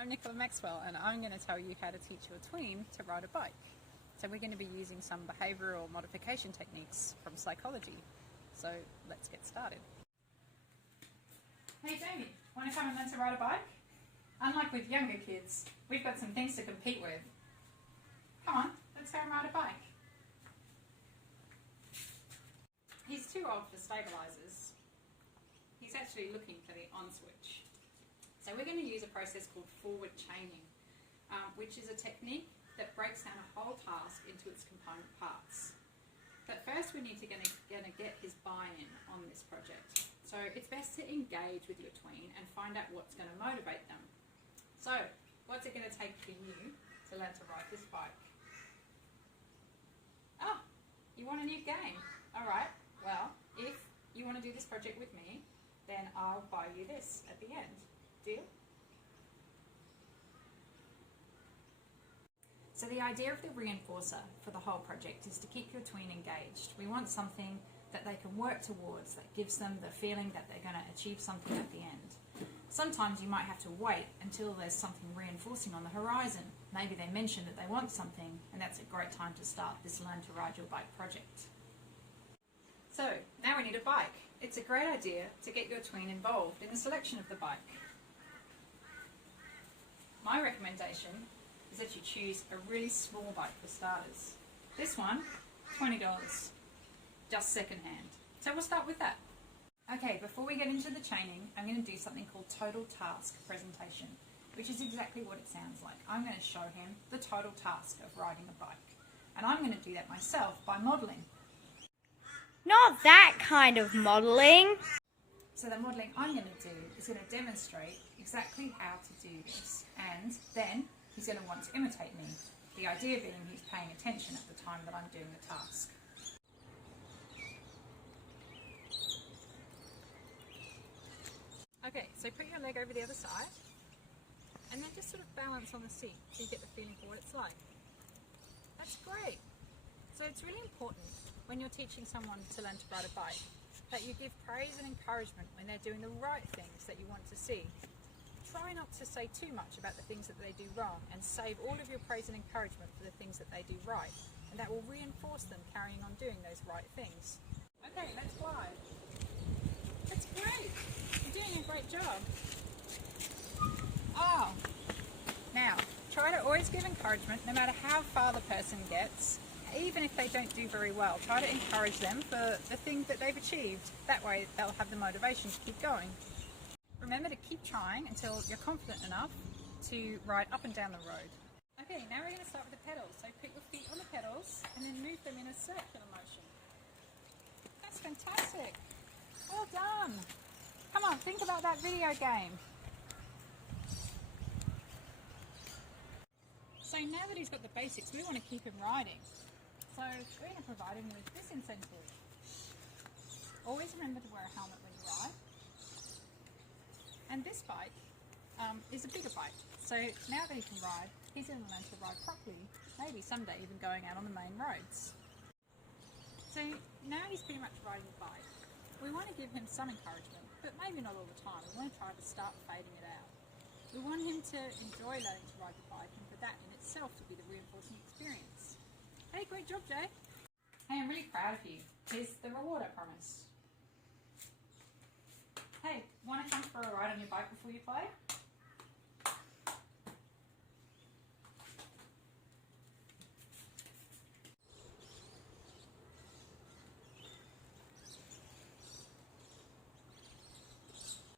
I'm Nicola Maxwell and I'm going to tell you how to teach your tween to ride a bike. So we're going to be using some behavioural modification techniques from psychology. So let's get started. Hey Jamie, want to come and learn to ride a bike? Unlike with younger kids, we've got some things to compete with. Come on, let's go and ride a bike. He's too old for stabilisers. He's actually looking for the on switch. So we're going to use a process called forward chaining, which is a technique that breaks down a whole task into its component parts. But first we need to get his buy-in on this project. So it's best to engage with your tween and find out what's going to motivate them. So what's it going to take for you to learn to ride this bike? Oh, you want a new game? Alright, well, if you want to do this project with me, then I'll buy you this at the end. Deal? So the idea of the reinforcer for the whole project is to keep your tween engaged. We want something that they can work towards that gives them the feeling that they're going to achieve something at the end. Sometimes you might have to wait until there's something reinforcing on the horizon. Maybe they mention that they want something, and that's a great time to start this Learn to Ride Your Bike project. So now we need a bike. It's a great idea to get your tween involved in the selection of the bike. My recommendation is that you choose a really small bike for starters. This one, $20, just second-hand. So we'll start with that. Okay, before we get into the chaining, I'm going to do something called total task presentation, which is exactly what it sounds like. I'm going to show him the total task of riding a bike. And I'm going to do that myself by modelling. Not that kind of modelling. So the modelling I'm going to do is going to demonstrate exactly how to do this, and then he's going to want to imitate me. The idea being he's paying attention at the time that I'm doing the task. Okay, so put your leg over the other side and then just sort of balance on the seat so you get the feeling for what it's like. That's great. So it's really important when you're teaching someone to learn to ride a bike that you give praise and encouragement when they're doing the right things that you want to see. Try not to say too much about the things that they do wrong and save all of your praise and encouragement for the things that they do right, and that will reinforce them carrying on doing those right things. Okay, let's fly. That's great. You're doing a great job. Oh, now try to always give encouragement no matter how far the person gets. Even if they don't do very well, try to encourage them for the things that they've achieved. That way they'll have the motivation to keep going. Remember to keep trying until you're confident enough to ride up and down the road. Okay, now we're going to start with the pedals. So put your feet on the pedals and then move them in a circular motion. That's fantastic. Well done. Come on, think about that video game. So now that he's got the basics, we want to keep him riding. So we're going to provide him with this incentive. Always remember to wear a helmet when you ride. And this bike is a bigger bike. So now that he can ride, he's going to learn to ride properly, maybe someday even going out on the main roads. So now he's pretty much riding the bike. We want to give him some encouragement, but maybe not all the time. We want to try to start fading it out. We want him to enjoy learning to ride the bike, and for that in itself to be the reinforcing experience. Hey, great job, Jay. Hey, I'm really proud of you. Here's the reward I promised. Hey, want to come for a ride on your bike before you play?